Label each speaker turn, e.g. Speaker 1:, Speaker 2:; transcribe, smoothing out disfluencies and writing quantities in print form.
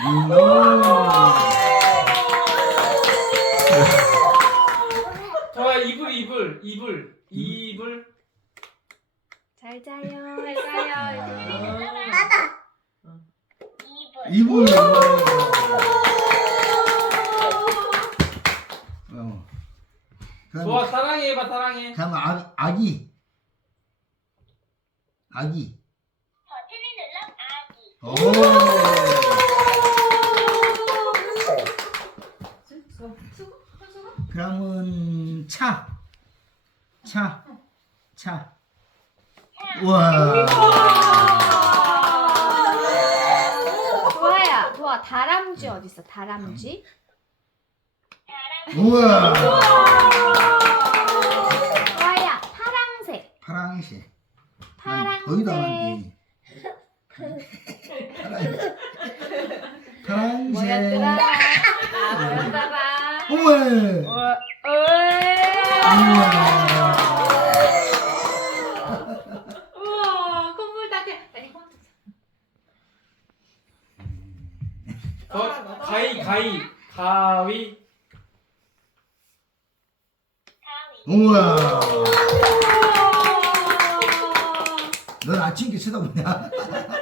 Speaker 1: 좋아, 이불.
Speaker 2: 잘 자요. 잘 자요.
Speaker 3: 이불.
Speaker 1: 좋아, 사랑해 해봐, 사랑해.
Speaker 3: 다음 아기.
Speaker 4: 버튼을 눌러 아기.
Speaker 3: 오. 그러면 차. 우와.
Speaker 2: 도아 다람쥐 어디 있어? 다람쥐?
Speaker 3: 우와.
Speaker 2: 도아야 파랑색.
Speaker 3: 파랑색.
Speaker 2: 파랑색.
Speaker 3: 거기다 놨지. 파랑색.
Speaker 2: 뭐였더라? 뭐였더라?
Speaker 3: 우와.
Speaker 2: 우와 콧물 닦여.
Speaker 1: 가위.
Speaker 3: 우와. 넌 아침께 쳐다보냐?